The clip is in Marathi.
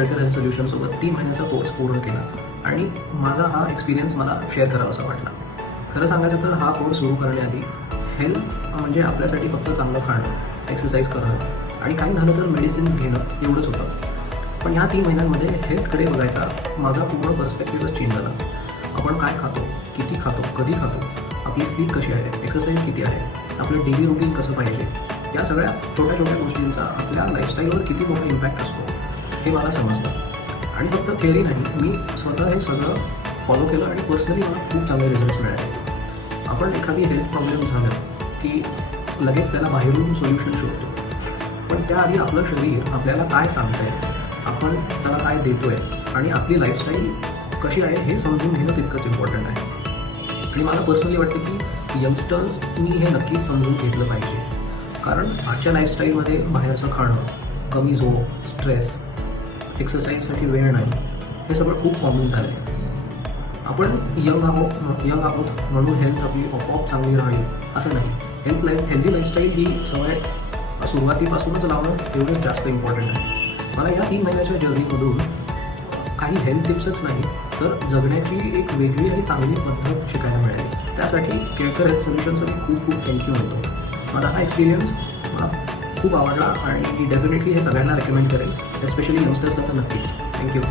केळकर हेल्थ सोल्युशनसोबत 3 महिन्याचा कोर्स पूर्ण केला आणि माझा हा एक्सपिरियन्स मला शेअर करावा असा वाटला. खरं सांगायचं तर हा कोर्स सुरू करण्याआधी हेल्थ म्हणजे आपल्यासाठी फक्त चांगलं खाणं, एक्सरसाइज करणं आणि काही झालं तर मेडिसिन्स घेणं एवढंच होतं. पण ह्या 3 महिन्यांमध्ये हेल्थकडे बघायचा माझा पूर्ण पर्स्पेक्टिव्हच चेंज झाला. आपण काय खातो, किती खातो, कधी खातो, आपली स्लीप कशी आहे, एक्सरसाइज किती आहे, आपलं डेली रुटीन कसं पाहिजे, या सगळ्या छोट्या छोट्या गोष्टींचा आपल्या लाईफस्टाईलवर किती मोठा इम्पॅक्ट असतो हे मला समजलं. आणि फक्त थिअरी नाही, मी स्वतः हे सगळं फॉलो केलं आणि पर्सनली मला खूप चांगले रिझल्ट्स मिळाले. आपण एखादी हेल्थ प्रॉब्लेम झालं की लगेच त्याला बाहेरून सोल्युशन शोधतो, पण त्याआधी आपलं शरीर आपल्याला काय सांगतं आहे, आपण त्याला काय देतो आहे आणि आपली लाईफस्टाईल कशी आहे हे समजून घेणं तितकंच इम्पॉर्टंट आहे. आणि मला पर्सनली वाटतं की यंगस्टर्सनी हे नक्कीच समजून घेतलं पाहिजे, कारण आजच्या लाईफस्टाईलमध्ये बाहेरचं खाणं, कमी झोप, स्ट्रेस, एक्सरसाइजसाठी वेळ नाही, हे सगळं खूप कॉमन झालं आहे. आपण यंग आहोत म्हणून हेल्थ आपली आपोआप चांगली राहील असं नाही. हेल्दी लाईफस्टाईल ही सवय सुरुवातीपासूनच लावणं एवढंच जास्त इम्पॉर्टंट आहे. मला या 3 महिन्याच्या जर्नीमधून काही हेल्थ टिप्सच नाही तर जगण्याची एक वेगळी आणि चांगली पद्धत शिकायला मिळाली. त्यासाठी केळकर हेल्थ सोल्युशनचं मी खूप खूप थँक्यू म्हणतो. माझा हा एक्सपिरियन्स मला खूप आवडला आणि डेफिनेटली हे सगळ्यांना रेकमेंड करेल, एस्पेशली यंगस्टर्सला तर नक्कीच. थँक्यू.